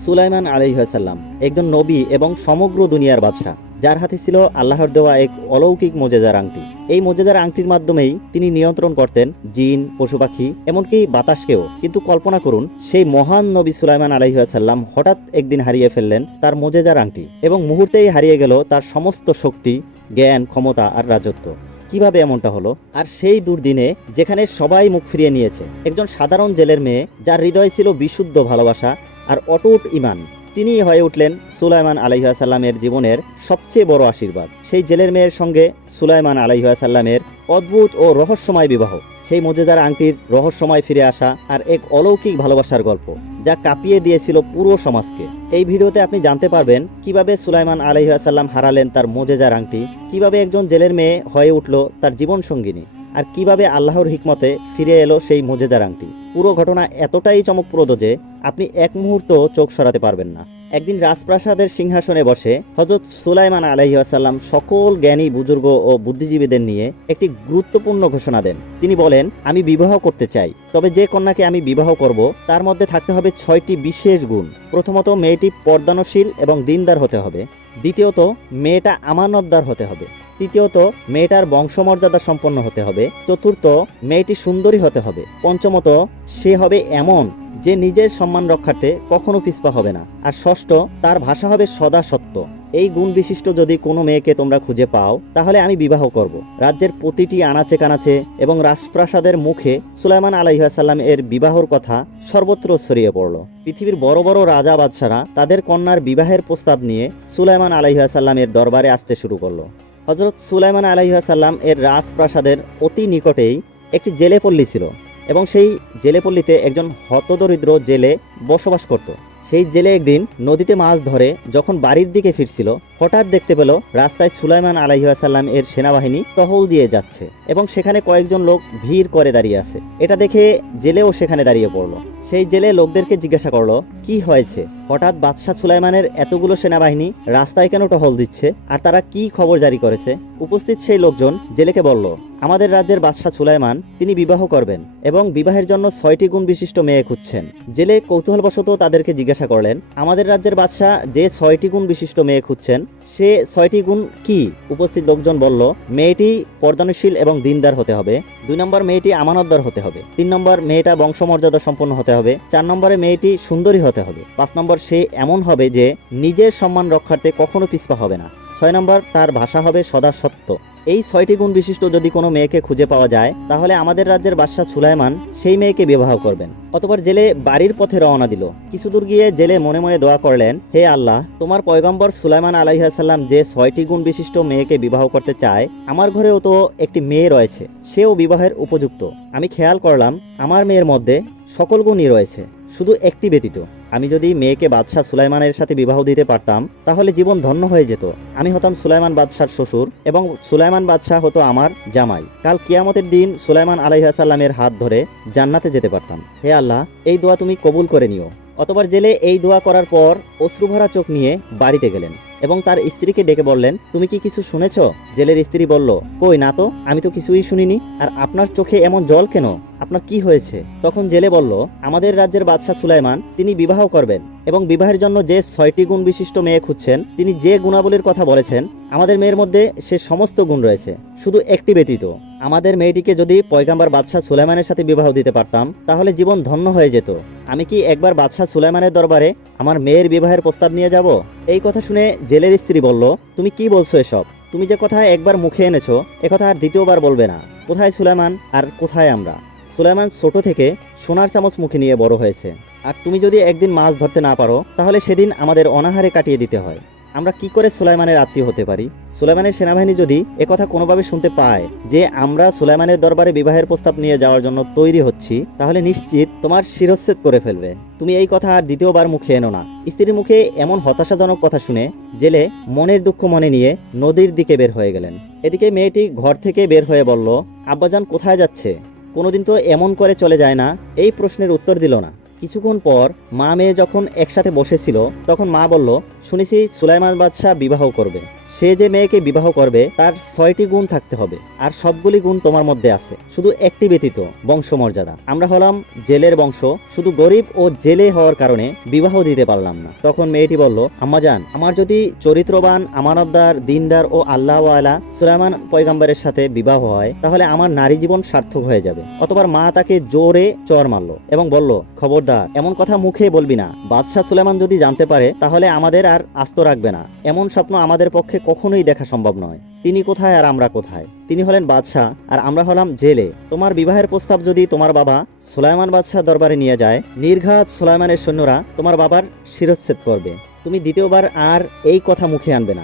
সুলাইমান আলাইহাসাল্লাম একজন নবী এবং সমগ্র দুনিয়ার বাদশাহ, যার হাতে ছিল আল্লাহর দেওয়া এক অলৌকিক মোজেদার আংটি। এই মোজেদার আংটির মাধ্যমেই তিনি নিয়ন্ত্রণ করতেন জিন পশু পাখি এমনকি বাতাসকেও। কিন্তু কল্পনা করুন, সেই মহান নবী সুলাইমান আলাইহাসাল্লাম হঠাৎ একদিন হারিয়ে ফেললেন তার মোজেদার আংটি এবং মুহূর্তেই হারিয়ে গেল তার সমস্ত শক্তি, জ্ঞান, ক্ষমতা আর রাজত্ব। কীভাবে এমনটা হলো? আর সেই দুর্দিনে যেখানে সবাই মুখ ফিরিয়ে নিয়েছে, একজন সাধারণ জেলের মেয়ে, যার হৃদয় ছিল বিশুদ্ধ ভালোবাসা আর অটুট ইমান। তিনি হয়ে উঠলেন সুলাইমান আলাইহাসাল্লামের জীবনের সবচেয়ে বড় আশীর্বাদ। সেই জেলের মেয়ের সঙ্গে সুলাইমান আলাইহাসাল্লামের অদ্ভুত ও রহস্যময় বিবাহ, সেই মজেদার আংটির রহস্যময় ফিরে আসা আর এক অলৌকিক ভালোবাসার গল্প, যা কাঁপিয়ে দিয়েছিল পুরো সমাজকে। এই ভিডিওতে আপনি জানতে পারবেন কীভাবে সুলাইমান আলাইহাসাল্লাম হারালেন তার মোজেজার আংটি, কীভাবে একজন জেলের মেয়ে হয়ে উঠল তার জীবন সঙ্গিনী আর কীভাবে আল্লাহর হিকমতে ফিরে এলো সেই মোজেদার আংটি। পুরো ঘটনা এতটাই চমকপ্রদ যে আপনি এক মুহূর্ত চোখ সরাতে পারবেন না। একদিন রাজপ্রাসাদের সিংহাসনে বসে হজরত সুলাইমান আলাইহাসাল্লাম সকল জ্ঞানী, বুজুর্গ ও বুদ্ধিজীবীদের নিয়ে একটি গুরুত্বপূর্ণ ঘোষণা দেন। তিনি বলেন, আমি বিবাহ করতে চাই, তবে যে কন্যাকে আমি বিবাহ করব, তার মধ্যে থাকতে হবে ছয়টি বিশেষ গুণ। প্রথমত, মেয়েটি পর্দানশীল এবং দিনদার হতে হবে। দ্বিতীয়ত, মেয়েটা আমানতদার হতে হবে। তৃতীয়ত, মেয়েটার বংশমর্যাদা সম্পন্ন হতে হবে। চতুর্থ, মেয়েটি সুন্দরী হতে হবে। পঞ্চমত, সে হবে এমন যে নিজের সম্মান রক্ষার্থে কখনো পিছপা হবে না। আর ষষ্ঠ, তার ভাষা হবে সদা সত্য। এই গুণ বিশিষ্ট যদি কোনো মেয়েকে তোমরা খুঁজে পাও, তাহলে আমি বিবাহ করব। রাজ্যের প্রতিটি আনাচে কানাচে এবং রাজপ্রাসাদের মুখে সুলাইমান আলাইহাসাল্লাম এর বিবাহর কথা সর্বত্র ছড়িয়ে পড়ল। পৃথিবীর বড় বড় রাজা বাদশারা তাদের কন্যার বিবাহের প্রস্তাব নিয়ে সুলাইমান আলাইহাসাল্লামের দরবারে আসতে শুরু করল। হজরত সুলাইমান আলাইহাসাল্লাম এর রাজপ্রাসাদের অতি নিকটেই একটি জেলে পল্লী ছিল এবং সেই জেলে পল্লীতে একজন হতদরিদ্র জেলে বসবাস করত। সেই জেলে একদিন নদীতে মাছ ধরে যখন বাড়ির দিকে ফিরছিল, হঠাৎ দেখতে পেল রাস্তায় সুলাইমান আলাইহাসাল্লাম এর সেনাবাহিনী টহল দিয়ে যাচ্ছে এবং সেখানে কয়েকজন লোক ভিড় করে দাঁড়িয়ে আছে। এটা দেখে জেলেও সেখানে দাঁড়িয়ে পড়ল। সেই জেলে লোকদেরকে জিজ্ঞাসা করল, কি হয়েছে? হঠাৎ বাদশাহ সুলাইমানের এতগুলো সেনাবাহিনী রাস্তায় কেন টহল দিচ্ছে? আর তারা কি খবর জারি করেছে? উপস্থিত সেই লোকজন জেলেকে বলল আমাদের রাজ্যের বাদশাহ সুলাইমান, তিনি বিবাহ করবেন এবং বিবাহের জন্য ছয়টি গুণ বিশিষ্ট মেয়ে খুঁজছেন। জেলে কৌতূহলবশত তাদেরকে জিজ্ঞাসা করলেন, আমাদের রাজ্যের বাদশাহ যে ছয়টি গুণ বিশিষ্ট মেয়ে খুঁজছেন, সে ছয়টি গুণ কি? উপস্থিত লোকজন বলল, মেয়েটি পর্দানশীল এবং দিনদার হতে হবে। দুই নম্বর মেয়েটি আমানতদার হতে হবে। তিন নম্বর মেয়েটা বংশমর্যাদা সম্পন্ন হতে হবে। চার নম্বরে মেয়েটি সুন্দরী হতে হবে। পাঁচ নম্বর সে এমন হবে যে নিজের সম্মান রক্ষার্থে কখনো পিছপা হবে না। ছয় নম্বর, তার ভাষা হবে সদা সত্য। এই ছয়টি গুণ বিশিষ্ট যদি কোনো মেয়েকে খুঁজে পাওয়া যায়, তাহলে আমাদের রাজ্যের বাদশাহ সুলাইমান সেই মেয়েকে বিবাহ করবেন। অতপর জেলে বাড়ির পথে রওনা দিল। কিছু দূর গিয়ে জেলে মনে মনে দোয়া করলেন, হে আল্লাহ, তোমার পয়গম্বর সুলাইমান আলাইহাসাল্লাম যে ছয়টি গুণ বিশিষ্ট মেয়েকে বিবাহ করতে চায়, আমার ঘরেও তো একটি মেয়ে রয়েছে। সেও বিবাহের উপযুক্ত। আমি খেয়াল করলাম, আমার মেয়ের মধ্যে সকল গুণই রয়েছে, শুধু একটি ব্যতীত। আমি যদি মেয়েকে বাদশাহ সুলাইমানের সাথে বিবাহ দিতে পারতাম, তাহলে জীবন ধন্য হয়ে যেত। আমি হতাম সুলাইমান বাদশার শ্বশুর এবং সুলাইমান বাদশাহ হতো আমার জামাই। কাল কিয়ামতের দিন সুলাইমান আলাইহাসাল্লামের হাত ধরে জান্নাতে যেতে পারতাম। হে আল্লাহ, এই দোয়া তুমি কবুল করে নিও। অতবার জেলে এই দোয়া করার পর অশ্রুভরা চোখ নিয়ে বাড়িতে গেলেন এবং তার স্ত্রীকে ডেকে বললেন, তুমি কি কিছু শুনেছ? জেলের স্ত্রী বলল, কই না তো, আমি তো কিছুই শুনিনি। আর আপনার চোখে এমন জল কেন? আপনার কি হয়েছে? তখন জেলে বলল, আমাদের রাজ্যের বাদশাহ সুলাইমান, তিনি বিবাহ করবেন এবং বিবাহের জন্য যে ছয়টি গুণ বিশিষ্ট মেয়ে খুঁজছেন, তিনি যে গুণাবলীর কথা বলেছেন, আমাদের মেয়ের মধ্যে সে সমস্ত গুণ রয়েছে, শুধু একটি ব্যতীত। আমাদের মেয়েটিকে যদি পয়গাম্বার বাদশাহ সুলাইমানের সাথে বিবাহ দিতে পারতাম, তাহলে জীবন ধন্য হয়ে যেত। আমি কি একবার বাদশাহ সুলাইমানের দরবারে আমার মেয়ের বিবাহের প্রস্তাব নিয়ে যাব? এই কথা শুনে জেলের স্ত্রী বলল, তুমি কি বলছো এসব? তুমি যে কথা একবার মুখে এনেছো একথা আর দ্বিতীয়বার বলবে না। কোথায় সুলাইমান আর কোথায় আমরা? সুলাইমান ছোট থেকে সোনার চামচ মুখে নিয়ে বড় হয়েছে। আর তুমি যদি একদিন মাছ ধরতে না পারো, তাহলে সেদিন আমাদের অনাহারে কাটিয়ে দিতে হয়। আমরা কি করে সুলাইমানের আত্মীয় হতে পারি? সুলাইমানের সেনাবাহিনী যদি একথা কোনোভাবে শুনতে পায় যে আমরা সুলাইমানের দরবারে বিবাহের প্রস্তাব নিয়ে যাওয়ার জন্য তৈরি হচ্ছি, তাহলে নিশ্চিত তোমার শিরচ্ছেদ করে ফেলবে। তুমি এই কথা আর দ্বিতীয়বার মুখে এনো না। স্ত্রীর মুখে এমন হতাশাজনক কথা শুনে জেলে মনের দুঃখ মনে নিয়ে নদীর দিকে বের হয়ে গেলেন। এদিকে মেয়েটি ঘর থেকে বের হয়ে বলল, আব্বাজান কোথায় যাচ্ছে? কোনোদিন তো এমন করে চলে যায় না, এই প্রশ্নের উত্তর দিল না। কিছুক্ষণ পর মা মেয়ে যখন একসাথে বসেছিল, তখন মা বলল, শুনেছি সুলাইমান বাদশাহ বিবাহ করবে সে যে মেয়েকে বিবাহ করবে, তার ছয়টি গুণ থাকতে হবে, আর সবগুলি গুণ তোমার মধ্যে আছে। শুধু একটি ব্যতীত বংশমর্যাদা। আমরা হলাম জেলের বংশ, শুধু গরিব ও জেলে হওয়ার কারণে বিবাহ দিতে পারলাম না। তখন মেয়েটি বলল আম্মাজান আমার যদি চরিত্রবান, আমানতদার, দিনদার ও আল্লাহ আল্লাহওয়ালা সুলাইমান পয়গাম্বরের সাথে বিবাহ হয়, তাহলে আমার নারী জীবন সার্থক হয়ে যাবে। অতবার মা তাকে জোরে চর মারলো এবং বলল, খবরদার, এমন কথা মুখে বলবি না। বাদশাহ সুলেমান যদি জানতে পারে, তাহলে আমাদের আর আস্ত রাখবে না। এমন স্বপ্ন আমাদের পক্ষে কখনোই দেখা সম্ভব নয়। তিনি কোথায় আর আমরা কোথায়? তিনি হলেন বাদশাহ, আর আমরা হলাম জেলে। তোমার বিবাহের প্রস্তাব যদি তোমার বাবা সুলাইমান বাদশাহ দরবারে নিয়ে যায়, নির্ঘাত সুলাইমানের সৈন্যরা তোমার বাবার শিরচ্ছেদ করবে। তুমি দ্বিতীয়বার আর এই কথা মুখে আনবে না।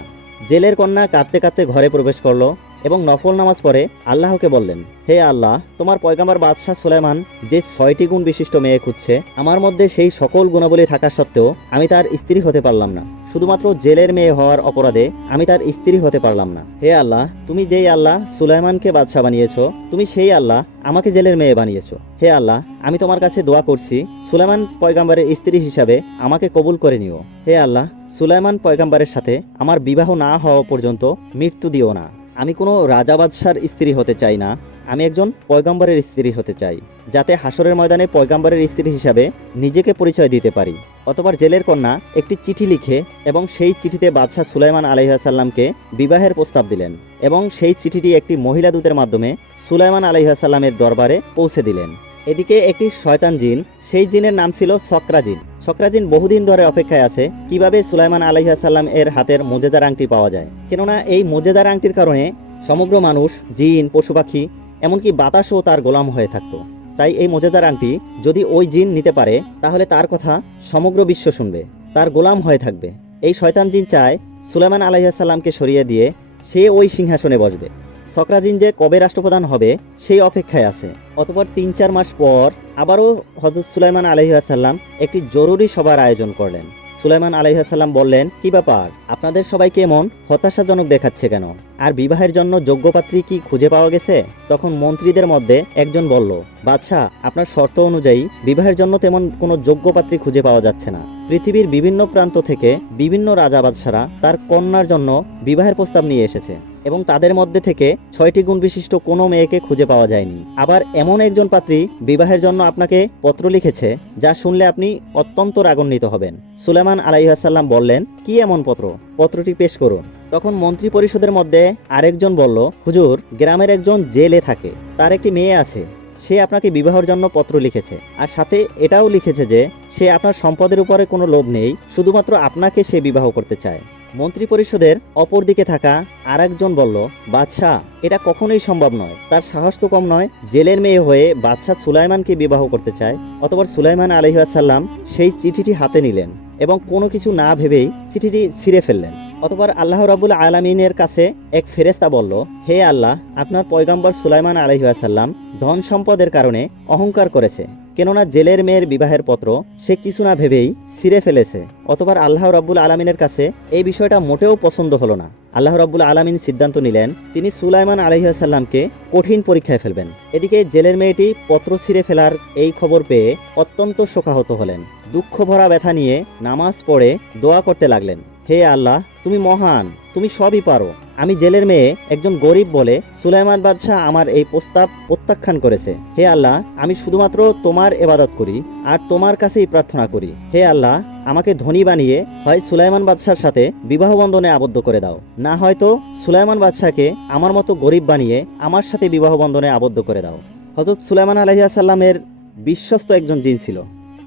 জেলের কন্যা কাঁদতে কাঁদতে ঘরে প্রবেশ করল এবং নফল নামাজ পড়ে আল্লাহকে বললেন, হে আল্লাহ, তোমার পয়গাম্বার বাদশাহ সুলাইমান যে ছয়টি গুণ বিশিষ্ট মেয়ে খুঁজছে, আমার মধ্যে সেই সকল গুণাবলী থাকা সত্ত্বেও আমি তার স্ত্রী হতে পারলাম না। শুধুমাত্র জেলের মেয়ে হওয়ার অপরাধে আমি তার স্ত্রী হতে পারলাম না। হে আল্লাহ, তুমি যেই আল্লাহ সুলাইমানকে বাদশাহ বানিয়েছো, তুমি সেই আল্লাহ আমাকে জেলের মেয়ে বানিয়েছো। হে আল্লাহ, আমি তোমার কাছে দোয়া করছি, সুলাইমান পয়গাম্বারের স্ত্রী হিসাবে আমাকে কবুল করে নিও। হে আল্লাহ, সুলাইমান পয়গাম্বারের সাথে আমার বিবাহ না হওয়া পর্যন্ত মৃত্যু দিও না। আমি কোনো রাজা বাদশার স্ত্রী হতে চাই না। আমি একজন পয়গাম্বরের স্ত্রী হতে চাই, যাতে হাসরের ময়দানে পয়গাম্বরের স্ত্রী হিসাবে নিজেকে পরিচয় দিতে পারি। অতবার জেলের কন্যা একটি চিঠি লিখে এবং সেই চিঠিতে বাদশাহ সুলাইমান আলহিহাসাল্লামকে বিবাহের প্রস্তাব দিলেন এবং সেই চিঠিটি একটি মহিলা দূতের মাধ্যমে সুলাইমান আলহিহাসাল্লামের দরবারে পৌঁছে দিলেন। এদিকে একটি শয়তান জিন, সেই জিনের নাম ছিল সকরা জিন সকরা জিন বহুদিন ধরে অপেক্ষায় আছে কীভাবে সুলাইমান আলহিহাসাল্লাম এর হাতের মোজেদার আংটি পাওয়া যায়। কেননা এই মোজেদার আংটির কারণে সমগ্র মানুষ, জিন পশু পাখি এমনকি বাতাসও তার গোলাম হয়ে থাকতো। তাই এই মোজেদার আংটি যদি ওই জিন নিতে পারে, তাহলে তার কথা সমগ্র বিশ্ব শুনবে। তার গোলাম হয়ে থাকবে। এই শয়তান জিন চায় সুলাইমান আলাইসাল্লামকে সরিয়ে দিয়ে সে ওই সিংহাসনে বসবে। সকরাজিন যে কবে রাষ্ট্রপ্রধান হবে, সেই অপেক্ষায় আছে। অতপর তিন চার মাস পর আবারও হজরত সুলাইমান আলহিহাসাল্লাম একটি জরুরি সভার আয়োজন করলেন। সুলাইমান আলহিহাসাল্লাম বললেন, কি ব্যাপার? আপনাদের সবাইকে এমন হতাশাজনক দেখাচ্ছে কেন? আর বিবাহের জন্য যোগ্যপাত্রী কি খুঁজে পাওয়া গেছে? তখন মন্ত্রীদের মধ্যে একজন বলল, বাদশাহ, আপনার শর্ত অনুযায়ী বিবাহের জন্য তেমন কোনো যোগ্যপাত্রী খুঁজে পাওয়া যাচ্ছে না। পৃথিবীর বিভিন্ন প্রান্ত থেকে বিভিন্ন রাজা বাদশারা তার কন্যার জন্য বিবাহের প্রস্তাব নিয়ে এসেছে। এবং তাদের মধ্যে থেকে ছয়টি গুণ বিশিষ্ট কোনো মেয়েকে খুঁজে পাওয়া যায়নি। আবার এমন একজন পাত্রী বিবাহের জন্য আপনাকে পত্র লিখেছে, যা শুনলে আপনি অত্যন্ত রাগান্বিত হবেন। সুলেমান আলাইহাসাল্লাম বললেন, কি এমন পত্র? পত্রটি পেশ করুন। তখন মন্ত্রী পরিষদের মধ্যে আরেকজন বলল, হুজুর, গ্রামের একজন জেলে থাকে, তার একটি মেয়ে আছে, সে আপনাকে বিবাহের জন্য পত্র লিখেছে, আর সাথে এটাও লিখেছে যে, সে আপনার সম্পদের উপরে কোনো লোভ নেই, শুধুমাত্র আপনাকে সে বিবাহ করতে চায়। মন্ত্রী পরিষদের অপর দিকে থাকা আর একজন বলল, বাদশাহ, এটা কখনোই সম্ভব নয়। তার সাহস তো কম নয়, জেলের মেয়ে হয়ে বাদশাহ সুলাইমানকে বিবাহ করতে চায়। অতবার সুলাইমান আলহিহাসাল্লাম সেই চিঠিটি হাতে নিলেন এবং কোনো কিছু না ভেবেই চিঠিটি ছিঁড়ে ফেললেন। অতবার আল্লাহ রাবুল আলমিনের কাছে এক ফেরেস্তা বলল, হে আল্লাহ, আপনার পয়গাম্বর সুলাইমান আলহিহাসাল্লাম ধন সম্পদের কারণে অহংকার করেছে। কেননা জেলের মেয়ের বিবাহের পত্র সে কিছু না ভেবেই ছিঁড়ে ফেলেছে। অতবার আল্লাহ রাব্বুল আলমিনের কাছে এই বিষয়টা মোটেও পছন্দ হলো না। আল্লাহ রাব্বুল আলমিন সিদ্ধান্ত নিলেন, তিনি সুলাইমান আলহিহাসাল্লামকে কঠিন পরীক্ষায় ফেলবেন। এদিকে জেলের মেয়েটি পত্র ছিঁড়ে ফেলার এই খবর পেয়ে অত্যন্ত শোকাহত হলেন। দুঃখ ভরা ব্যথা নিয়ে নামাজ পড়ে দোয়া করতে লাগলেন। হে আল্লাহ, তুমি মহান, তুমি সবই পারো। আমি জেলের মেয়ে একজন গরিব বলে সুলাইমান বাদশাহ আমার এই প্রস্তাব প্রত্যাখ্যান করেছে। হে আল্লাহ, আমি শুধুমাত্র তোমার এবাদত করি, আর তোমার কাছেই প্রার্থনা করি। হে আল্লাহ, আমাকে ধনী বানিয়ে হয় সুলাইমান বাদশার সাথে বিবাহ বন্ধনে আবদ্ধ করে দাও। না হয়তো সুলাইমান বাদশাকে আমার মতো গরিব বানিয়ে আমার সাথে বিবাহ বন্ধনে আবদ্ধ করে দাও। হজরত সুলাইমান আলহিয়াসাল্লামের বিশ্বস্ত একজন জিন ছিল।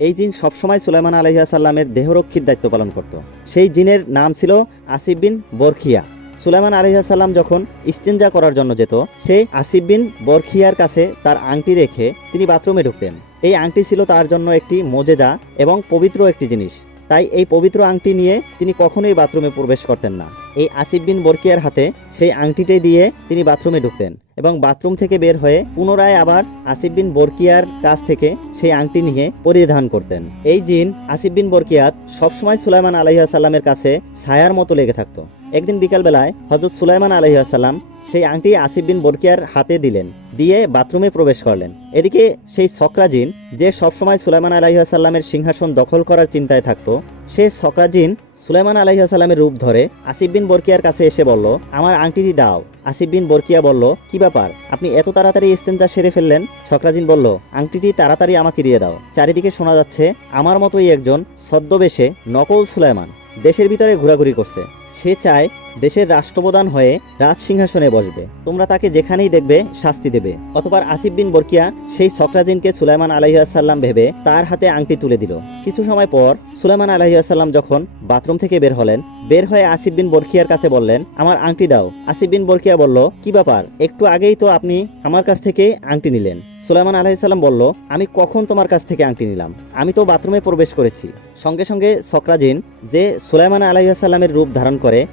এই জিন সবসময় সুলাইমান আলহিয়াসাল্লামের দেহরক্ষীর দায়িত্ব পালন করত। সেই জিনের নাম ছিল আসিফ বিন বরখিয়া। সুলাইমান আলহিহাসাল্লাম যখন ইস্তেঞ্জা করার জন্য যেত, সেই আসিফ বিন বরখিয়ার কাছে তার আংটি রেখে তিনি বাথরুমে ঢুকতেন। এই আংটি ছিল তার জন্য একটি মোজেজা এবং পবিত্র একটি জিনিস। তাই এই পবিত্র আংটি নিয়ে তিনি কখনোই বাথরুমে প্রবেশ করতেন না। এই আসিফ বিন বরকিয়ার হাতে সেই আংটিটাই দিয়ে তিনি বাথরুমে ঢুকতেন। এবং বাথরুম থেকে বের হয়ে পুনরায় আবার আসিফ বিন বরকিয়ার কাছ থেকে সেই আংটি নিয়ে পরিধান করতেন। এই জিন আসিফ বিন বরকিয়াত সবসময় সুলাইমান আলহিহাসাল্লামের কাছে ছায়ার মতো লেগে থাকতো। একদিন বিকালবেলায় হজরত সুলাইমান আলহিহাসাল্লাম সেই আংটি আসিফ বিন বরকিয়ার হাতে দিলেন, দিয়ে বাথরুমে প্রবেশ করলেন। এদিকে সেই সকরাজিন যে সবসময় সুলাইমান আলাইসাল্লামের সিংহাসন দখল করার চিন্তায় থাকতো, সে সকরাজিন সুলাইমান আলাইসাল্লামের রূপ ধরে আসিফ বিন বরকিয়ার কাছে এসে বলল, আমার আংটিটি দাও। আসিফ বিন বরকিয়া বলল, কি ব্যাপার? আপনি এত তাড়াতাড়ি ইস্তেঞ্জা সেরে ফেললেন? ছকরাজিন বলল, আংটিটি তাড়াতাড়ি আমাকে দিয়ে দাও। চারিদিকে শোনা যাচ্ছে, আমার মতোই একজন ছদ্মবেশে নকল সুলাইমান। দেশের ভিতরে ঘোরাঘুরি করছে। সে চায় দেশের রাষ্ট্রপ্রধান হয়ে রাজ সিংহাসনে বসবে। তোমরা তাকে যেখানেই দেখবে, শাস্তি দেবে। অতবার আসিফ বিন বরকিয়া সেই সকরাজিনকে সুলাইমান আলাইসাল্লাম ভেবে তার হাতে আংটি তুলে দিল। কিছু সময় পর সুলাইমান আলাইসাল্লাম যখন বাথরুম থেকে বের হলেন, বের হয়ে আসিফ বিন বরকিয়ার কাছে বললেন, আমার আংটি দাও। আসিফ বিন বরকিয়া বলল, কি ব্যাপার? একটু আগেই তো আপনি আমার কাছ থেকে আংটি নিলেন। সুলাইমান আলাইসাল্লাম বলল, আমি কখন তোমার কাছ থেকে আংটি নিলাম? আমি তো বাথরুমে প্রবেশ করেছি। সঙ্গে সঙ্গে সকরাজিন যে সুলাইমান আলাইসাল্লামের রূপ ধারণ করে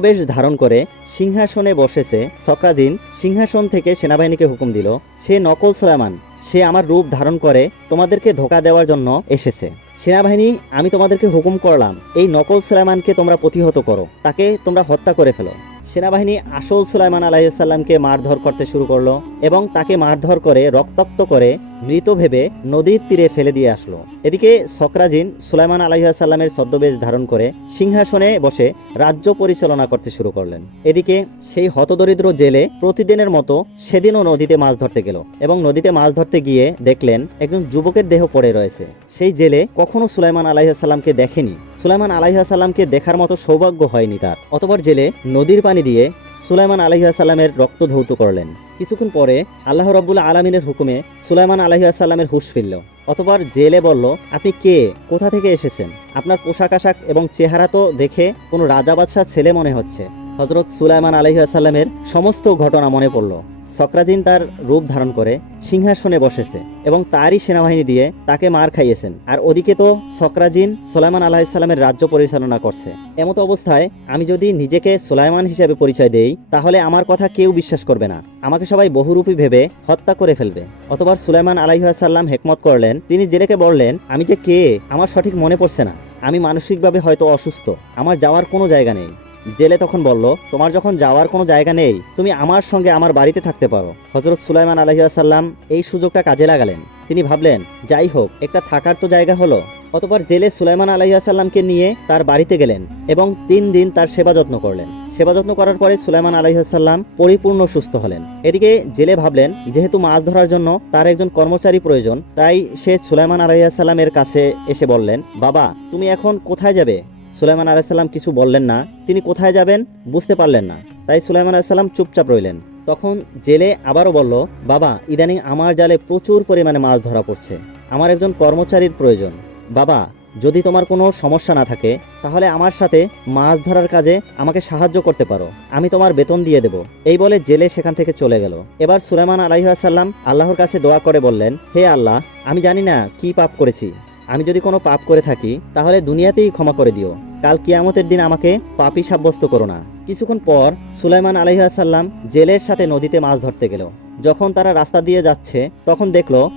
ছদ্মবেশ ধারণ করে সিংহাসনে বসেছে সকাজিন। সিংহাসন থেকে সেনাবাহিনীকে হুকুম দিল, সে নকল সুলাইমান সে আমার রূপ ধারণ করে, তোমাদেরকে ধোকা দেওয়ার জন্য এসেছে। সেনাবাহিনী, আমি তোমাদেরকে হুকুম করলাম, এই নকল সুলাইমানকে তোমরা প্রতিহত করো, তাকে তোমরা হত্যা করে ফেলো। সেনাবাহিনী আসল সুলাইমান আলাইসাল্লামকে মারধর করতে শুরু করল এবং তাকে মারধর করে, রক্তাক্ত করে, মৃত ভেবে নদীর তীরে ফেলে দিয়ে আসলো। এদিকে সকরাজিন সুলাইমান আলাইসাল্লামের ছদ্মবেশ ধারণ করে সিংহাসনে বসে রাজ্য পরিচালনা করতে শুরু করলেন। এদিকে সেই হতদরিদ্র জেলে প্রতিদিনের মতো সেদিনও নদীতে মাছ ধরতে গেল এবং নদীতে মাছ ধরতে গিয়ে দেখলেন একজন যুবকের দেহ পড়ে রয়েছে। সেই জেলে কখনো সুলাইমান আলাইসাল্লামকে দেখেনি। সুলাইমান আলাইসাল্লামকে দেখার মতো সৌভাগ্য হয়নি তার। অতপর জেলে নদীর পানি দিয়ে সুলাইমান আলাইসাল্লামের রক্ত ধৌত করলেন। কিছুক্ষণ পরে আল্লাহ রব্বুল আলমিনের হুকুমে সুলাইমান আলাইসাল্লামের হুশ ফিরল। অতপর জেলে বলল, আপনি কে? কোথা থেকে এসেছেন? আপনার পোশাক আশাক এবং চেহারা তো দেখে কোনো রাজা বাদশাহ ছেলে মনে হচ্ছে। হজরত সুলাইমান আলহিহাসাল্লামের সমস্ত ঘটনা মনে পড়ল। সকরাজিন তার রূপ ধারণ করে সিংহাসনে বসেছে এবং তারই সেনাবাহিনী দিয়ে তাকে মার খাইয়েছেন। আর ওদিকে তো সকরাজিন সুলাইমান আলাহিসাল্লামের রাজ্য পরিচালনা করছে। এমত অবস্থায় আমি যদি নিজেকে সুলাইমান হিসেবে পরিচয় দেই, তাহলে আমার কথা কেউ বিশ্বাস করবে না। আমাকে সবাই বহুরূপী ভেবে হত্যা করে ফেলবে। অতবার সুলাইমান আলাইহাসাল্লাম হেকমত করলেন, তিনি জেলেকে বললেন, আমি যে কে, আমার সঠিক মনে পড়ছে না। আমি মানসিকভাবে হয়তো অসুস্থ। আমার যাওয়ার কোনো জায়গা নেই। জেলে তখন বলল, তোমার যখন যাওয়ার কোনো জায়গা নেই, তুমি আমার সঙ্গে আমার বাড়িতে থাকতে পারো। হজরত সুলাইমান আলহিয়াসাল্লাম এই সুযোগটা কাজে লাগালেন। তিনি ভাবলেন, যাই হোক, একটা থাকার তো জায়গা হলো। অতপর জেলে সুলাইমান আলাইসাল্লামকে নিয়ে তার বাড়িতে গেলেন এবং তিন দিন তার সেবা যত্ন করলেন। সেবা যত্ন করার পরে সুলাইমান আলাইসাল্লাম পরিপূর্ণ সুস্থ হলেন। এদিকে জেলে ভাবলেন, যেহেতু মাছ ধরার জন্য তার একজন কর্মচারী প্রয়োজন, তাই সে সুলাইমান আলাইসাল্লামের কাছে এসে বললেন, বাবা, তুমি এখন কোথায় যাবে? সুলাইমান আলাইসাল্লাম কিছু বললেন না। তিনি কোথায় যাবেন বুঝতে পারলেন না। তাই সুলাইমান আলাইসাল্লাম চুপচাপ রইলেন। তখন জেলে আবারও বলল, বাবা, ইদানিং আমার জালে প্রচুর পরিমাণে মাছ ধরা পড়ছে। আমার একজন কর্মচারীর প্রয়োজন। বাবা, যদি তোমার কোনো সমস্যা না থাকে, তাহলে আমার সাথে মাছ ধরার কাজে আমাকে সাহায্য করতে পারো। আমি তোমার বেতন দিয়ে দেব। এই বলে জেলে সেখান থেকে চলে গেল। এবার সুলাইমান আলাইহাসাল্লাম আল্লাহর কাছে দোয়া করে বললেন, হে আল্লাহ, আমি জানি না কি পাপ করেছি। আমি যদি কোনো পাপ করে থাকি, তাহলে দুনিয়াতেই ক্ষমা করে দিও। কাল কিয়ামতের দিন আমাকে পাপি সাব্যস্ত করো না। কিছুক্ষণ পর সুলাইমান আলহাসাল্লাম জেলের সাথে নদীতে মাছ ধরতে গেল। যখন তারা রাস্তা দিয়ে যাচ্ছে, তখন দেখল,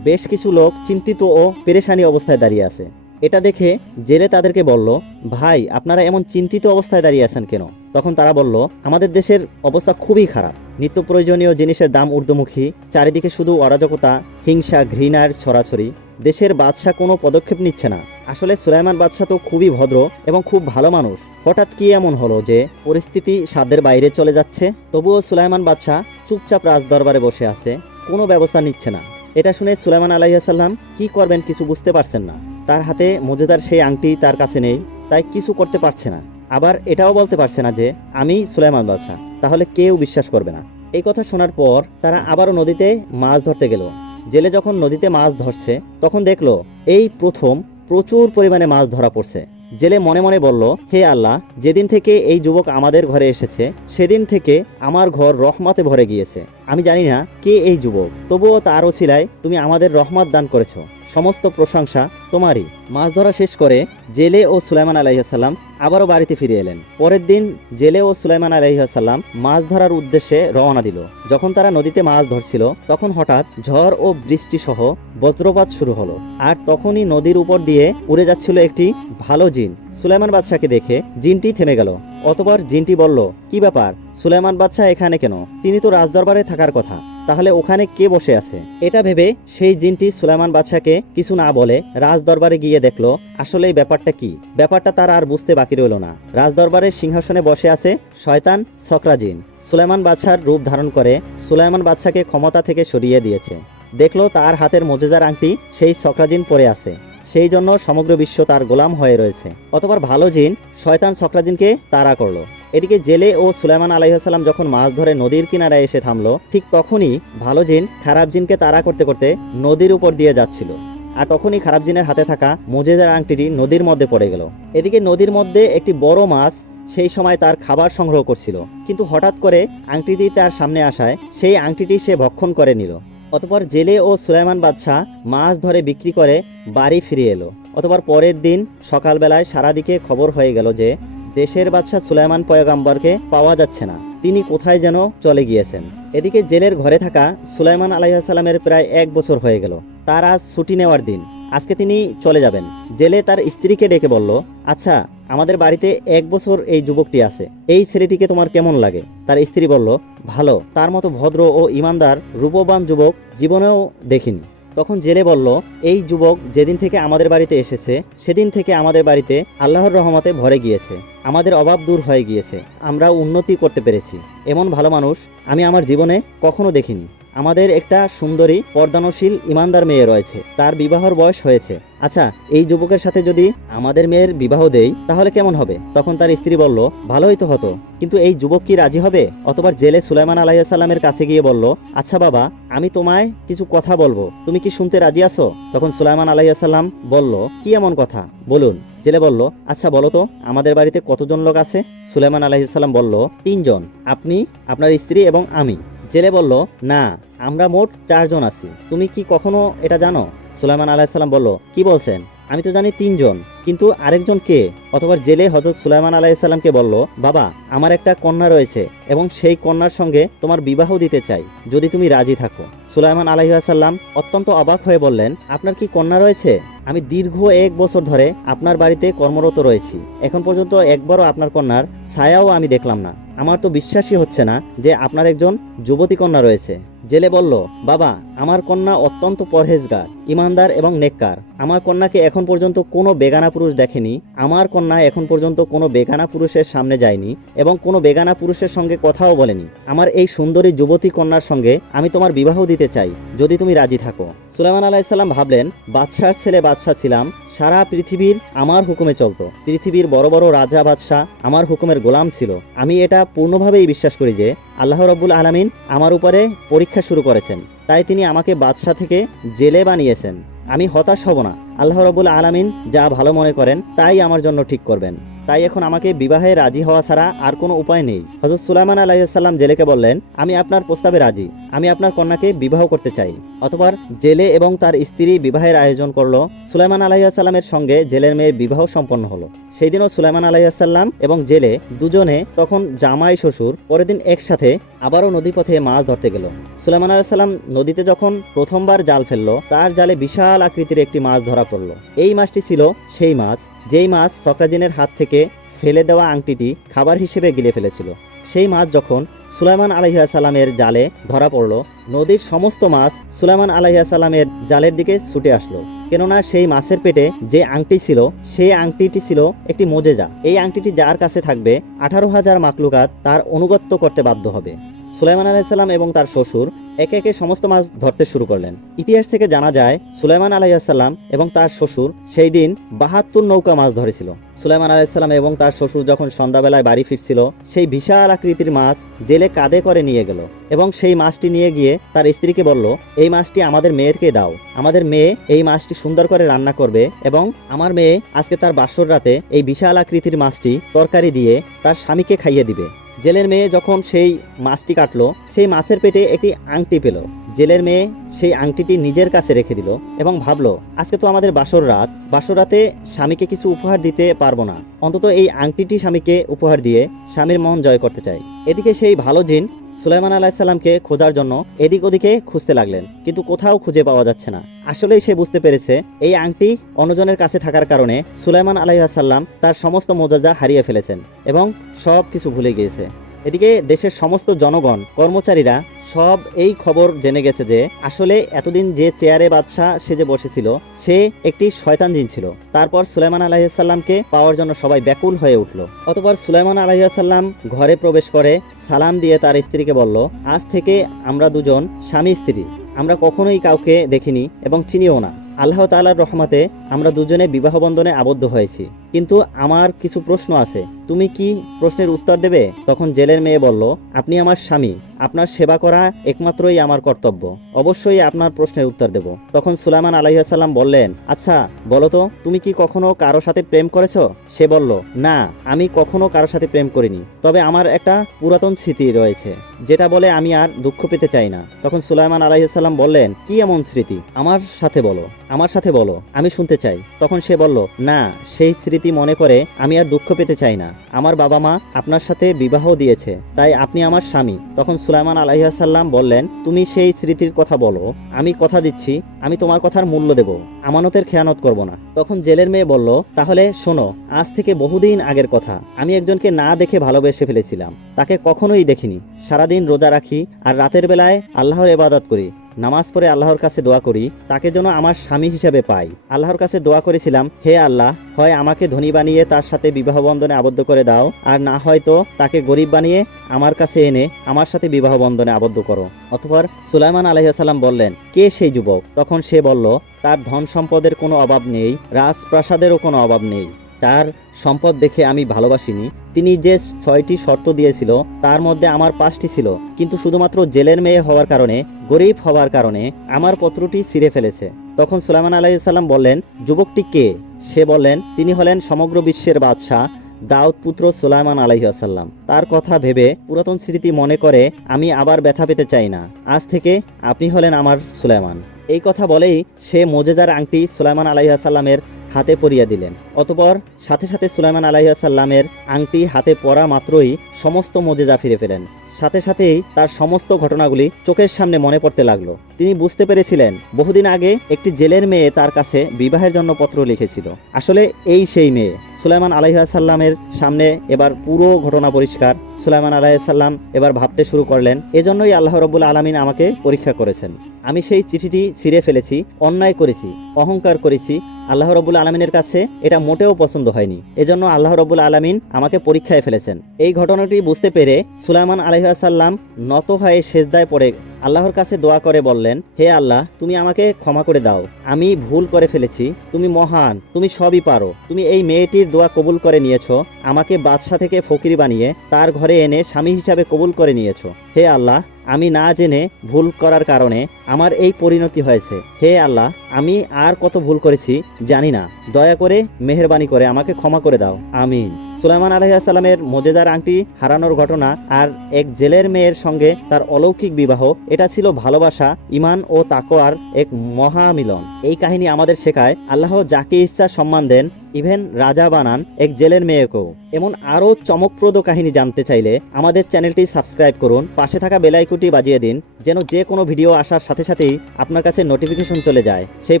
বেশ কিছু লোক চিন্তিত ও পেরেশানি অবস্থায় দাঁড়িয়ে আছে। এটা দেখে জেলে তাদেরকে বলল, ভাই, আপনারা এমন চিন্তিত অবস্থায় দাঁড়িয়ে আছেন কেন? তখন তারা বলল, আমাদের দেশের অবস্থা খুবই খারাপ। নিত্য প্রয়োজনীয় জিনিসের দাম ঊর্ধ্বমুখী, চারিদিকে শুধু অরাজকতা, হিংসা, ঘৃণার ছড়াছড়ি। দেশের বাদশাহ কোনো পদক্ষেপ নিচ্ছে না। আসলে সুলাইমান বাদশাহ তো খুবই ভদ্র এবং খুব ভালো মানুষ। হঠাৎ কি এমন হলো যে পরিস্থিতি সাধ্যের বাইরে চলে যাচ্ছে? তবুও সুলাইমান বাদশাহ চুপচাপ রাজ দরবারে বসে আছে, কোনো ব্যবস্থা নিচ্ছে না। এটা শুনে সুলাইমান আলাইসাল্লাম কি করবেন কিছু বুঝতে পারছেন না। তার হাতে মজেদার সেই আংটি তার কাছে নেই, তাই কিছু করতে পারছে না। আবার এটাও বলতে পারছে না যে, আমি সুলাইমান বাদশাহ তাহলে কেউ বিশ্বাস করবে না। এই কথা শোনার পর তারা আবারও নদীতে মাছ ধরতে গেল। জেলে যখন নদীতে মাছ ধরছে, তখন দেখল, এই প্রথম প্রচুর পরিমাণে মাছ ধরা পড়ছে। জেলে মনে মনে বলল, হে আল্লাহ, যেদিন থেকে এই যুবক আমাদের ঘরে এসেছে, সেদিন থেকে আমার ঘর রহমাতে ভরে গিয়েছে। আমি জানি না কে এই যুবক, তবুও তার ওছিলায় তুমি আমাদের রহমত দান করেছ। সমস্ত প্রশংসা তোমারই। মাছ ধরা শেষ করে জেলে ও সুলাইমান আলাইহাল্লাম আবারও বাড়িতে ফিরে এলেন। পরের দিন জেলে ও সুলাইমান আলাইহাল্লাম মাছ ধরার উদ্দেশ্যে রওনা দিল। যখন তারা নদীতে মাছ ধরছিল, তখন হঠাৎ ঝড় ও বৃষ্টি সহ বজ্রপাত শুরু হলো। আর তখনই নদীর উপর দিয়ে উড়ে যাচ্ছিল একটি ভালো জিন। সুলাইমান বাদশাকে দেখে জিনটি থেমে গেল। অতপর জিনটি বলল, কি ব্যাপার? সুলাইমান বাদশাহ এখানে কেন? তিনি তো রাজদরবারে থাকার কথা। তাহলে ওখানে কে বসে আছে? এটা ভেবে সেই জিনটি সুলাইমান বাদশাকে কিছু না বলে রাজদরবারে গিয়ে দেখল, আসলে এই ব্যাপারটা কি? ব্যাপারটা তার আর বুঝতে বাকি রইল না। রাজদরবারের সিংহাসনে বসে আছে শয়তান সকরাজিন সুলাইমান বাদশার রূপ ধারণ করে সুলাইমান বাদশাকে ক্ষমতা থেকে সরিয়ে দিয়েছে। দেখল তার হাতের মজেজার আংটি সেই সকরাজিন পরে আছে। সেই জন্য সমগ্র বিশ্ব তার গোলাম হয়ে রয়েছে। অতবার ভালো জিন শয়তান সকরাজিনকে তাড়া করল। এদিকে জেলে ও সুলাইমান আলাইহাল্লাম যখন মাছ ধরে নদীর কিনারায় এসে থামলো, ঠিক তখনই ভালো জিন খারাপ জিনকে তাড়া করতে করতে নদীর উপর দিয়ে যাচ্ছিল। আর তখনই খারাপ জিনের হাতে থাকা মোজেজার আংটিটি নদীর মধ্যে পড়ে গেল। এদিকে নদীর মধ্যে একটি বড় মাছ সেই সময় তার খাবার সংগ্রহ করছিল। কিন্তু হঠাৎ করে আংটিটি তার সামনে আসায় সেই আংটিটি সে ভক্ষণ করে নিল। অতপর জেলে ও সুলাইমান বাদশাহ মাছ ধরে বিক্রি করে বাড়ি ফিরে এলো। অতপর পরের দিন সকালবেলায় সারাদিকে খবর হয়ে গেল যে দেশের বাদশাহ সুলাইমান পয়গাম্বরকে পাওয়া যাচ্ছে না। তিনি কোথায় যেন চলে গিয়েছেন। এদিকে জেলের ঘরে থাকা সুলাইমান আলাইসাল্লামের প্রায় এক বছর হয়ে গেল। তার আজ ছুটি নেওয়ার দিন। আজকে তিনি চলে যাবেন। জেলে তার স্ত্রীকে ডেকে বলল আচ্ছা আমাদের বাড়িতে এক বছর এই যুবকটি আছে। এই ছেলেটিকে তোমার কেমন লাগে? তার স্ত্রী বলল, ভালো। তার মতো ভদ্র ও ইমানদার, রূপবান যুবক জীবনেও দেখিনি। তখন জেলে বলল, এই যুবক যেদিন থেকে আমাদের বাড়িতে এসেছে, সেদিন থেকে আমাদের বাড়িতে আল্লাহর রহমতে ভরে গিয়েছে। আমাদের অভাব দূর হয়ে গিয়েছে। আমরা উন্নতি করতে পেরেছি। এমন ভালো মানুষ আমি আমার জীবনে কখনো দেখিনি। আমাদের একটা সুন্দরী, পর্দানশীল, ইমানদার মেয়ে রয়েছে। তার বিবাহর বয়স হয়েছে। আচ্ছা এই যুবকের সাথে যদি আমাদের মেয়ের বিবাহ দেই, তাহলে কেমন হবে? তখন তার স্ত্রী বলল, ভালোই তো হতো। কিন্তু এই যুবক কি রাজি হবে? অতবার জেলে সুলাইমান আলাইসাল্লামের কাছে গিয়ে বলল আচ্ছা বাবা, আমি তোমায় কিছু কথা বলব। তুমি কি শুনতে রাজি আছো? তখন সুলাইমান আলাইসাল্লাম বলল, কি এমন কথা? বলুন। জেলে বলল আচ্ছা বলো তো, আমাদের বাড়িতে কতজন লোক আছে? সুলাইমান আলাইসাল্লাম বলল, তিনজন। আপনি, আপনার স্ত্রী এবং আমি। জেলে বলল, না, আমরা মোট চারজন আছি। তুমি কি কখনো এটা জানো? সুলাইমান আলাইসাল্লাম বলল, কি বলছেন? আমি তো জানি তিনজন। কিন্তু আরেকজন কে? অথবা জেলে হজরত সুলাইমান আলাইসাল্লামকে বলল, বাবা, আমার একটা কন্যা রয়েছে এবং সেই কন্যার সঙ্গে তোমার বিবাহ দিতে চাই, যদি তুমি রাজি থাকো। সুলাইমান আলাইসাল্লাম অত্যন্ত অবাক হয়ে বললেন, আপনার কি কন্যা রয়েছে? আমি দীর্ঘ এক বছর ধরে আপনার বাড়িতে কর্মরত রয়েছি। এখন পর্যন্ত একবারও আপনার কন্যার ছায়াও আমি দেখলাম না। আমার তো বিশ্বাসই হচ্ছে না যে আপনার একজন যুবতী কন্যা রয়েছে। জেলে বলল, বাবা, আমার কন্যা অত্যন্ত পরহেজগার, ইমানদার এবং নেককার। আমার কন্যাকে এখন পর্যন্ত কোনো বেগানা পুরুষ দেখেনি। আমার কন্যা এখন পর্যন্ত কোনো বেগানা পুরুষের সামনে যায়নি এবং কোনো বেগানা পুরুষের সঙ্গে কথাও বলেনি। আমার এই সুন্দরী যুবতী কন্যার সঙ্গে আমি তোমার বিবাহ দিতে চাই, যদি তুমি রাজি থাকো। সুলাইমান আলাইসাল্লাম ভাবলেন, বাদশার ছেলে বাদশাহ ছিলাম, সারা পৃথিবীর আমার হুকুমে চলতো। পৃথিবীর বড় বড় রাজা বাদশাহ আমার হুকুমের গোলাম ছিল। আমি এটা পূর্ণভাবেই বিশ্বাস করি যে, আল্লাহ রব্বুল আলমিন আমার উপরে পরীক্ষা শুরু করেছেন। তাই তিনি আমাকে বাদশাহ থেকে জেলে বানিয়েছেন। আমি হতাশ হব না। আল্লাহ রবুল আলামিন যা ভালো মনে করেন, তাই আমার জন্য ঠিক করবেন। তাই এখন আমাকে বিবাহে রাজি হওয়া ছাড়া আর কোনো উপায় নেই। হজরত সুলাইমান আলাইসাল্লাম জেলেকে বললেন, আমি আপনার প্রস্তাবে রাজি। আমি আপনার কন্যাকে বিবাহ করতে চাই। অতবার জেলে এবং তার স্ত্রী বিবাহের আয়োজন করল সুলাইমান আলাইসাল্লামের সঙ্গে জেলের মেয়ের বিবাহ সম্পন্ন হলো। সেই দিনও সুলাইমান আলাইসাল্লাম এবং জেলে দুজনে তখন জামাই শ্বশুর, পরের দিন একসাথে আবারও নদীপথে মাছ ধরতে গেল। সুলাইমান আলাইসাল্লাম নদীতে যখন প্রথমবার জাল ফেলল, তার জালে বিশাল আকৃতির একটি মাছ ধরা পড়ল। এই মাছটি ছিল সেই মাছ। যেই মাছ সক্রাজিনের হাত থেকে ফেলে দেওয়া আংটিটি খাবার হিসেবে গিলে ফেলেছিল। সেই মাছ যখন সুলাইমান আলাইসাল্লামের জালে ধরা পড়ল, নদীর সমস্ত মাছ সুলাইমান আলাইসাল্লামের জালের দিকে ছুটে আসলো। কেননা সেই মাছের পেটে যে আংটি ছিল, সেই আংটিটি ছিল একটি মোজেজা। এই আংটিটি যার কাছে থাকবে, আঠারো হাজার মাকলুকাত তার অনুগত্য করতে বাধ্য হবে। সুলাইমান আলাইসাল্লাম এবং তার শ্বশুর একে একে সমস্ত মাছ ধরতে শুরু করলেন। ইতিহাস থেকে জানা যায়, সুলাইমান আলাইসাল্লাম এবং তার শ্বশুর সেই দিন বাহাত্তর নৌকা মাছ ধরেছিল। সুলাইমান আলাইসাল্লাম এবং তার শ্বশুর যখন সন্ধ্যাবেলায় বাড়ি ফিরছিল, সেই বিশাল আকৃতির মাছ জেলে কাঁধে করে নিয়ে গেল এবং সেই মাছটি নিয়ে গিয়ে তার স্ত্রীকে বলল, এই মাছটি আমাদের মেয়েকে দাও। আমাদের মেয়ে এই মাছটি সুন্দর করে রান্না করবে এবং আমার মেয়ে আজকে তার বাসর রাতে এই বিশাল আকৃতির মাছটি তরকারি দিয়ে তার স্বামীকে খাইয়ে দিবে। জেলের মেয়ে যখন সেই মাছটি কাটলো, সেই মাছের পেটে একটি আংটি পেল। জেলের মেয়ে সেই আংটিটি নিজের কাছে রেখে দিল এবং ভাবলো, আজকে তো আমাদের বাসর রাত, বাসর রাতে স্বামীকে কিছু উপহার দিতে পারব না। অন্তত এই আংটিটি স্বামীকে উপহার দিয়ে স্বামীর মন জয় করতে চাই। এদিকে সেই ভালো জিন সুলাইমান আলাহিসাল্লামকে খোঁজার জন্য এদিক ওদিকে খুঁজতে লাগলেন, কিন্তু কোথাও খুঁজে পাওয়া যাচ্ছে না। আসলেই সে বুঝতে পেরেছে এই আংটি অন্যজনের কাছে থাকার কারণে সুলাইমান আলাইসাল্লাম তার সমস্ত মোজাজা হারিয়ে ফেলেছেন এবং সব কিছু ভুলে গিয়েছে। এদিকে দেশের সমস্ত জনগণ, কর্মচারীরা সব এই খবর জেনে গেছে যে আসলে এতদিন যে চেয়ারে বাদশাহ সেজে বসেছিল, সে একটি শয়তান জিন ছিল। তারপর সুলাইমান আলাইসাল্লামকে পাওয়ার জন্য সবাই ব্যাকুল হয়ে উঠল। অতপর সুলাইমান আলাইসাল্লাম ঘরে প্রবেশ করে সালাম দিয়ে তার স্ত্রীকে বলল, আজ থেকে আমরা দুজন স্বামী স্ত্রী। আমরা কখনোই কাউকে দেখিনি এবং চিনিও না। আল্লাহ তাআলার রহমতে আমরা দুজনে বিবাহ বন্ধনে আবদ্ধ হয়েছি। কিন্তু আমার কিছু প্রশ্ন আছে। তুমি কি প্রশ্নের উত্তর দেবে? তখন জেলের মেয়ে বলল, আপনি আমার স্বামী। আপনার সেবা করা একমাত্রই আমার কর্তব্য। অবশ্যই আপনার প্রশ্নের উত্তর দেব। তখন সুলাইমান আলাইসাল্লাম বললেন আচ্ছা বলো তো, তুমি কি কখনো কারও সাথে প্রেম করেছ? সে বলল, না, আমি কখনো কারও সাথে প্রেম করিনি। তবে আমার একটা পুরাতন স্মৃতি রয়েছে, যেটা বলে আমি আর দুঃখ পেতে চাই না। তখন সুলাইমান আলাইসাল্লাম বললেন, কি এমন স্মৃতি? আমার সাথে বলো, আমার সাথে বলো, আমি শুনতে চাই। তখন সে বলল, না, সেই স্মৃতি মনে করে, আমি আর দুঃখ পেতে চাই না। আমার বাবা মা আপনার সাথে বিবাহ দিয়েছে, তাই আপনি আমার স্বামী। তখন সুলাইমান আলাইসাল্লাম বললেন, তুমি সেই স্মৃতির কথা বলো। আমি কথা দিচ্ছি, আমি তোমার কথার মূল্য দেব। আমানতের খেয়ানত করব না। তখন জেলের মেয়ে বলল, তাহলে শোনো, আজ থেকে বহুদিন আগের কথা। আমি একজনকে না দেখে ভালোবেসে ফেলেছিলাম। তাকে কখনোই দেখিনি। সারাদিন রোজা রাখি আর রাতের বেলায় আল্লাহর এবাদত করি। নামাজ পড়ে আল্লাহর কাছে দোয়া করি, তাকে যেন আমার স্বামী হিসেবে পাই। আল্লাহর কাছে দোয়া করেছিলাম, হে আল্লাহ, হয় আমাকে ধনী বানিয়ে তার সাথে বিবাহ বন্ধনে আবদ্ধ করে দাও, আর না হয়তো তাকে গরিব বানিয়ে আমার কাছে এনে আমার সাথে বিবাহ বন্ধনে আবদ্ধ করো। অতপর সুলাইমান আলহিহাসাল্লাম বললেন, কে সেই যুবক? তখন সে বলল, তার ধন সম্পদের কোনো অভাব নেই, রাজপ্রাসাদেরও কোনো অভাব নেই। তার সম্পদ দেখে আমি ভালোবাসিনি। তিনি যে ছয়টি শর্ত দিয়েছিল, তার মধ্যে আমার পাঁচটি ছিল। কিন্তু শুধুমাত্র জেলের মেয়ে হওয়ার কারণে, গরিব হওয়ার কারণে আমার পত্রটি ছিঁড়ে ফেলেছে। তখন সুলাইমান আলাইসাল্লাম বললেন, যুবকটি কে? সে বললেন, তিনি হলেন সমগ্র বিশ্বের বাদশাহ দাউদ পুত্র সুলাইমান আলাইসাল্লাম তার কথা ভেবে পুরাতন স্মৃতি মনে করে আমি আবার ব্যথা পেতে চাই না। আজ থেকে আপনি হলেন আমার সুলাইমান। এই কথা বলেই সে মোজেজার আংটি সুলাইমান আলাইসাল্লামের হাতে পরিয়া দিলেন। অতপর সাথে সাথে সুলাইমান আলাইসাল্লামের আংটি হাতে পরা মাত্রই সমস্ত মোজেজা ফিরে ফেলেন সাথে সাথেই তার সমস্ত ঘটনাগুলি চোখের সামনে মনে পড়তে লাগল। তিনি বুঝতে পেরেছিলেন, বহুদিন আগে একটি জেলের মেয়ে তার কাছে বিবাহের জন্য পত্র লিখেছিল। আসলে এই সেই মেয়ে। সুলাইমান আলাইসাল্লামের সামনে এবার পুরো ঘটনা পরিষ্কার। সুলাইমান আলাইসাল্লাম এবার ভাবতে শুরু করলেন, এজন্যই আল্লাহ রবুল আলমিন আমাকে পরীক্ষা করেছেন। আমি সেই চিঠিটি ছিঁড়ে ফেলেছি, অন্যায় করেছি, অহংকার করেছি। আল্লাহ রবুল আলমিনের কাছে এটা মোটেও পছন্দ হয়নি। এজন্য আল্লাহ রবুল আলমিন আমাকে পরীক্ষায় ফেলেছেন। এই ঘটনাটি বুঝতে পেরে সুলাইমান আলহাসাল্লাম নত হয়ে সেজদায় পড়ে আল্লাহর কাছে দোয়া করে বললেন, হে আল্লাহ, তুমি আমাকে ক্ষমা করে দাও। আমি ভুল করে ফেলেছি। তুমি মহান, তুমি সবই পারো। তুমি এই মেয়েটির দোয়া কবুল করে নিয়েছো। আমাকে বাদশা থেকে ফকির বানিয়ে তার ঘরে এনে স্বামী হিসাবে কবুল করে নিয়েছো। হে আল্লাহ আমি না জেনে ভুল করার কারণে আমার এই পরিণতি হয়েছে। হে আল্লাহ, আমি আর কত ভুল করেছি জানি না। দয়া করে মেহরবানি করে আমাকে ক্ষমা করে দাও। আমিন। সুলাইমান আলহিহাসাল্লামের মোজেদার আংটি হারানোর ঘটনা আর এক জেলের মেয়ের সঙ্গে তার অলৌকিক বিবাহ, এটা ছিল ভালোবাসা ইমান ও তাকোয়ার এক মহামিলন এই কাহিনী আমাদের শেখায়, আল্লাহ যাকে ইচ্ছা সম্মান দেন, ইভেন রাজা বানান এক জেলের মেয়েকেও। এমন আরও চমকপ্রদ কাহিনী জানতে চাইলে আমাদের চ্যানেলটি সাবস্ক্রাইব করুন, পাশে থাকা বেলাইকুটি বাজিয়ে দিন, যেন যে কোনো ভিডিও আসার সাথে সাথেই আপনার কাছে নোটিফিকেশন চলে যায়। সেই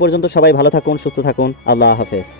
পর্যন্ত সবাই ভালো থাকুন, সুস্থ থাকুন, আল্লাহ হাফেজ।